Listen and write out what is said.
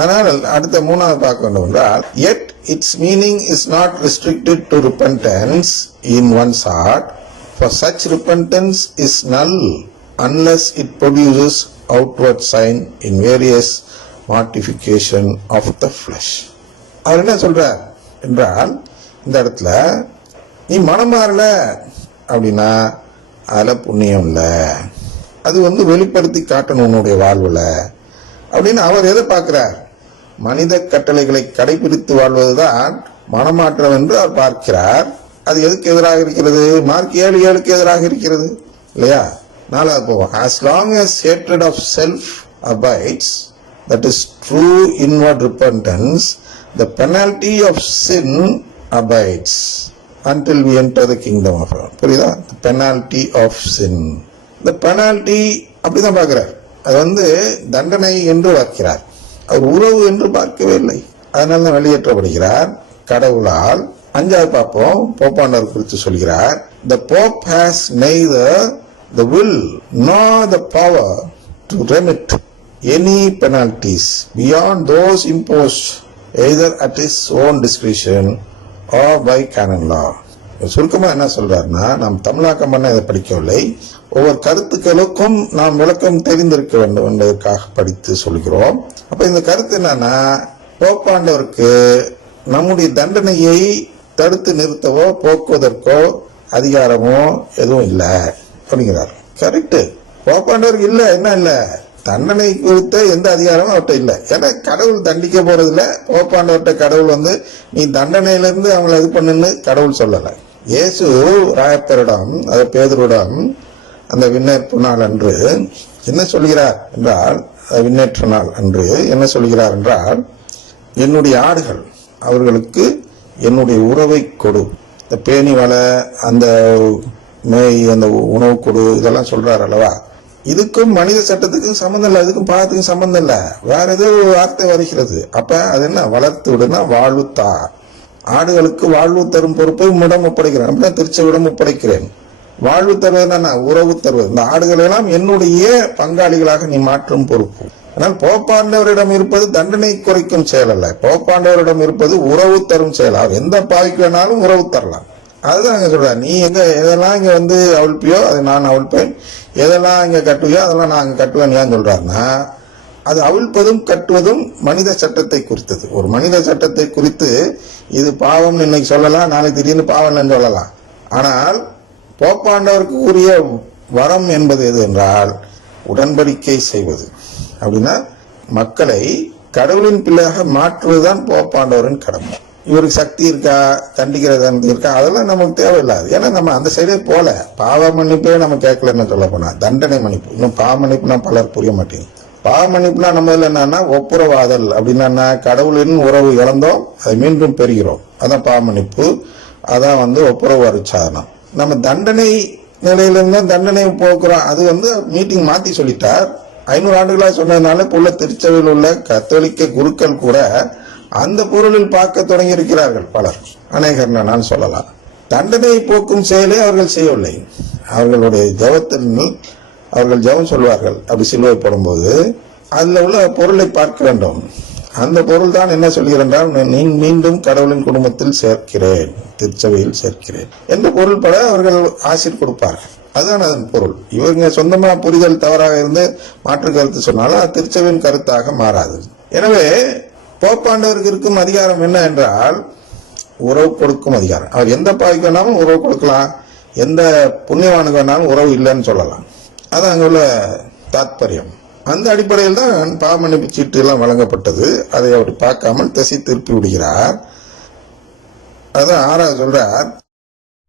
அதனால் அடுத்த மூணாவது பார்க்க வேண்டும் என்றால், yet its meaning is not restricted to repentance in one sort, for such repentance is null unless it produces outward sign in various mortification of the flesh. அவர் என்ன சொல்றார் என்றால், இந்த இடத்துல நீ மனம் மாறல அப்படின்னா அதுல புண்ணியம் இல்லை, அது வெளிப்படுத்தி காட்டணும் உன்னுடைய வாழ்வுல அப்படின்னு அவர் எதை பார்க்கிறார்? மனித கட்டளைகளை கடைபிடித்து வாழ்வதுதான் மனமாற்றம் என்று அவர் பார்க்கிறார். அது எதுக்கு எதிராக இருக்கிறது? மார்க் 7:7 எதிராக இருக்கிறது இல்லையா? நாலாவது போவோம். As long as hatred of self abides, that is true inward repentance, the penalty of sin abides until we enter the kingdom of God. புரியுதா? The penalty of sin. The penalty அப்படிதான் பார்க்கிறார். அது தண்டனை என்று பார்க்கிறார், அவர் உறவு என்று பார்க்கவே இல்லை. அதனால தான் வெளியேற்றப்படுகிறார் கடவுளால். அஞ்சாவது பார்ப்போம், போப்பாண்டவர் குறித்து சொல்கிறார். The Pope has neither the will nor the power to remit any penalties beyond those imposed either at his own discretion or by canon law. சுருக்கமா என்ன சொல்றாருன்னா, நாம் தமிழாக்கம் பண்ண இதை படிக்கவில்லை, ஒவ்வொரு கருத்துக்களுக்கும் நாம் விளக்கம் தெரிந்திருக்க வேண்டும் என்பதற்காக படித்து சொல்கிறோம். அப்ப இந்த கருத்து என்னன்னா, போப்பாண்டவருக்கு நம்முடைய தண்டனையை தடுத்து நிறுத்தவோ போக்குவதற்கோ அதிகாரமோ எதுவும் இல்லை அப்படிங்கிறார். கரெக்ட், போப்பாண்டவருக்கு இல்ல, என்ன இல்ல, தண்டனை குறித்த எந்த அதிகாரமும் அவர்கிட்ட இல்லை. ஏன்னா கடவுள் தண்டிக்க போறதில்ல. போப்பாண்டவர்கிட்ட கடவுள் நீ தண்டனையிலிருந்து அவங்களை இது பண்ணுன்னு கடவுள் சொல்லலை. இயேசு ராயப்பரிடம், அது பேதுருவிடம் அந்த விண்ணேற்பு நாள் அன்று என்ன சொல்கிறார் என்றால், விண்ணேற்ற நாள் அன்று என்ன சொல்கிறார் என்றால், என்னுடைய ஆடுகள் அவர்களுக்கு என்னுடைய உறவை கொடு, இந்த பேணி வலை, அந்த மேய், அந்த உணவு கொடு, இதெல்லாம் சொல்றாரு அல்லவா. இதுக்கும் மனித சட்டத்துக்கும் சம்பந்தம் இல்லை, அதுக்கும் பாவத்துக்கும் சம்பந்தம் இல்லை, வேற ஏதோ வார்த்தை வருகிறது. அப்ப அது என்ன, வளர்த்து விடுனா வாழ்வு தா, ஆடுகளுக்கு வாழ்வு தரும் பொறுப்பை உம்மிடம் ஒப்படைக்கிறேன், அப்படின்னா திருச்சபையிடம் ஒப்படைக்கிறேன். வாழ்வு தருவது, உறவு தருவது, இந்த ஆடுகள் எல்லாம் என்னுடைய பங்காளிகளாக நீ மாற்றும் பொறுப்பு. ஆனால் போப்பாண்டவரிடம் இருப்பது தண்டனை குறைக்கும் செயல் அல்ல, போப்பாண்டவரிடம் இருப்பது உறவு தரும் செயல். அவர் எந்த பாவிக்கு வேணாலும் உறவு தரலாம். அதுதான் அங்க சொல்ற, நீ எதெல்லாம் இங்க அவிழ்ப்பியோ அதை நான் அவிழ்ப்பேன், எதெல்லாம் இங்க கட்டுவியோ அதெல்லாம் நான் கட்டுவேன். ஏன் சொல்றாருன்னா, அது அவிழ்ப்பதும் கட்டுவதும் மனித சட்டத்தை குறித்தது. ஒரு மனித சட்டத்தை குறித்து இது பாவம் இன்னைக்கு சொல்லலாம், நாளைக்கு திடீர்னு பாவம் சொல்லலாம். ஆனால் போப்பாண்டவருக்கு உரிய வரம் என்பது எது என்றால், உடன்படிக்கை செய்வது. அப்படின்னா மக்களை கடவுளின் பிள்ளையாக மாற்றுவதுதான் போப்பாண்டவரின் கடமை. இவருக்கு சக்தி இருக்கா, தண்டிக்கிற தண்டி இருக்கா, அதெல்லாம் நமக்கு தேவையில்லாது. ஏன்னா நம்ம அந்த சைடே போல, பாவ மன்னிப்பே நம்ம கேட்கலன்னு சொல்ல போனா, தண்டனை மன்னிப்பு. இன்னும் பாவ மன்னிப்புனா பலர் புரிய மாட்டேங்குது. பாவ மன்னிப்புனா நம்ம என்னன்னா ஒப்புரவாதல், அப்படின்னா கடவுளின் உறவு இழந்தோம், அதை மீண்டும் பெறுகிறோம், அதான் பாவ மன்னிப்பு, அதான் ஒப்புரவு அருட்சாதனம். நம்ம தண்டனை நிலையிலிருந்து தண்டனை போக்குறோம், அது மீட்டிங் மாத்தி சொல்லிட்டார். 500 ஆண்டுகளாக சொன்னதுனால உள்ள திருச்சபையில் உள்ள கத்தோலிக்க குருக்கள் கூட அந்த பொருளில் பார்க்க தொடங்கி இருக்கிறார்கள் பலர், அநேகர் நான் சொல்லலாம். தண்டனை போக்கும் செயலை அவர்கள் செய்யவில்லை. அவர்களுடைய ஜபத்தில் அவர்கள் ஜபம் சொல்வார்கள், அப்படி சிலுவை போடும்போது அதுல உள்ள பொருளை பார்க்க வேண்டும். அந்த பொருள் தான் என்ன சொல்கிறேன், நீ மீண்டும் கடவுளின் குடும்பத்தில் சேர்க்கிறேன், திருச்சபையில் சேர்க்கிறேன் என்ற பொருள் பட அவர்கள் ஆசீர் கொடுப்பார்கள். அதுதான் அதன் பொருள். இவங்க சொந்தமா புரிதல் தவறாக இருந்து மாற்று கருத்து சொன்னாலும் அது திருச்சபையின் கருத்தாக மாறாது. எனவே போப்பாண்டவருக்கு இருக்கும் அதிகாரம் என்ன என்றால், உறவு கொடுக்கும் அதிகாரம். அவர் எந்த பாவிக்கு வேணாலும் உறவு கொடுக்கலாம், எந்த புண்ணியவானுக்கு வேணாலும் உறவு இல்லைன்னு சொல்லலாம். அது அங்க உள்ள தாத்பரியம். அந்த அடிப்படையில் தான் பாவ மன்னிப்பு சீட்டு எல்லாம் வழங்கப்பட்டது. அதை அவர் பார்க்காமல் திசை திருப்பி விடுகிறார். அதான் 6வது சொல்றார்,